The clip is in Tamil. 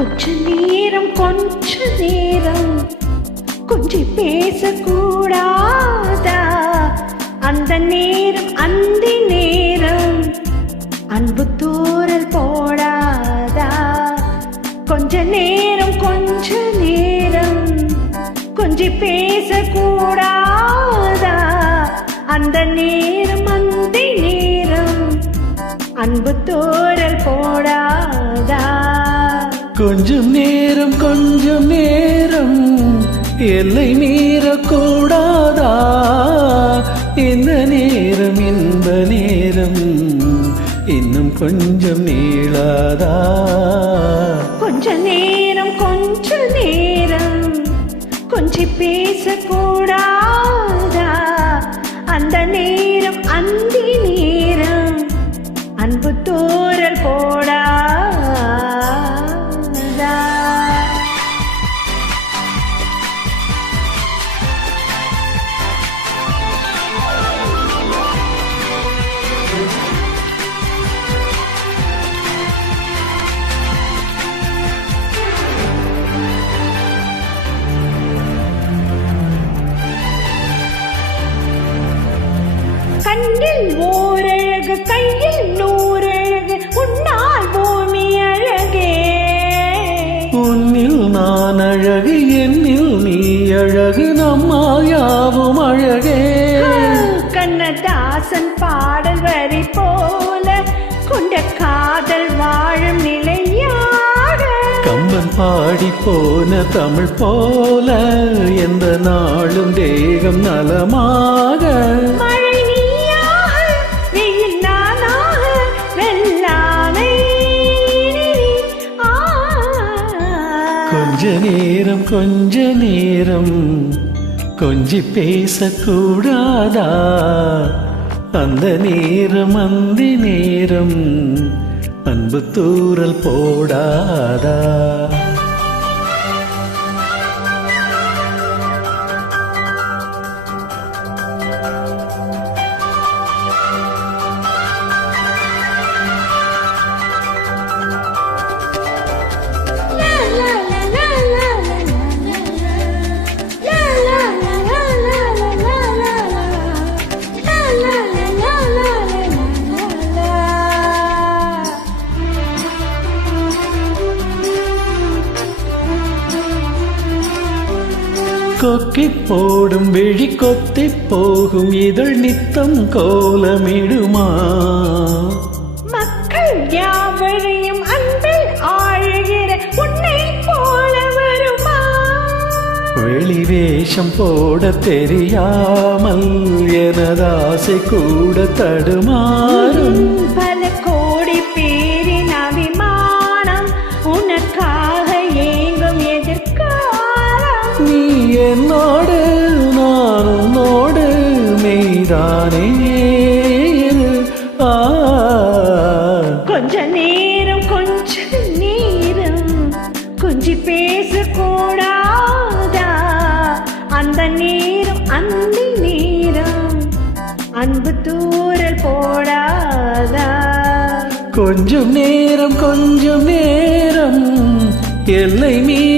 கொஞ்ச நேரம் கொஞ்ச நேரம். கொஞ்சம் பேசக்கூடாதா? அந்த நேரம் அந்த நேரம். அன்பு தூரல் போடாதா? கொஞ்ச நேரம் கொஞ்ச நேரம். கொஞ்சம் பேசக்கூடாதா? அந்த நேரம் அந்த நேரம். அன்பு கொஞ்சம் நேரம் கொஞ்சம் நேரம். எல்லை மீறக்கூடாதா? இந்த நேரம் இந்த நேரம்? இன்னும் கொஞ்சம் நீளாதா? கொஞ்ச நேரம் கொஞ்ச நேரம். கொஞ்சம் பேசக்கூடாதா? அந்த நேரம் அந்த நேரம். அன்பு தோரல் போடா. கண்ணில் ஓரழகு கையில் நூறழகு உன்னால் பூமி அழகே. உன்னில் நான் அழகு என்னில் நீ அழகு நம்மாயாவும் அழகே. கண்ணதாசன் பாடல் வரி போல கொண்ட காதல் வாழும் நிலையாக. கம்பன் பாடி போன தமிழ் போல எந்த நாளும் தேகம் நலமாக. கொஞ்ச நேரம் கொஞ்ச நேரம் கொஞ்சி பேசக்கூடாதா? அந்த நேரம் அந்த நேரம் அன்பு தூரல் போடாதா? கொக்கி போடும் விழி கொத்தி போகும் இதழ் நித்தம் கோலமிடுமா? மக்கள் யாவரையும் அன்பில் ஆழுகிற உன்னை போல வருமா? வெளி வேஷம் போட தெரியாமல் எனதாசை கூட தடுமாறும். என்னோடு நான் உன்னோடு மெய்தானே. கொஞ்ச நேரம் கொஞ்ச நேரம் கொஞ்சி பேசக்கூடாதா? அந்த நேரம் அந்த நேரம் அன்பு தூரல் போடாதா? கொஞ்சம் நேரம் கொஞ்சம் நேரம் எல்லை மீறக்கூடாதா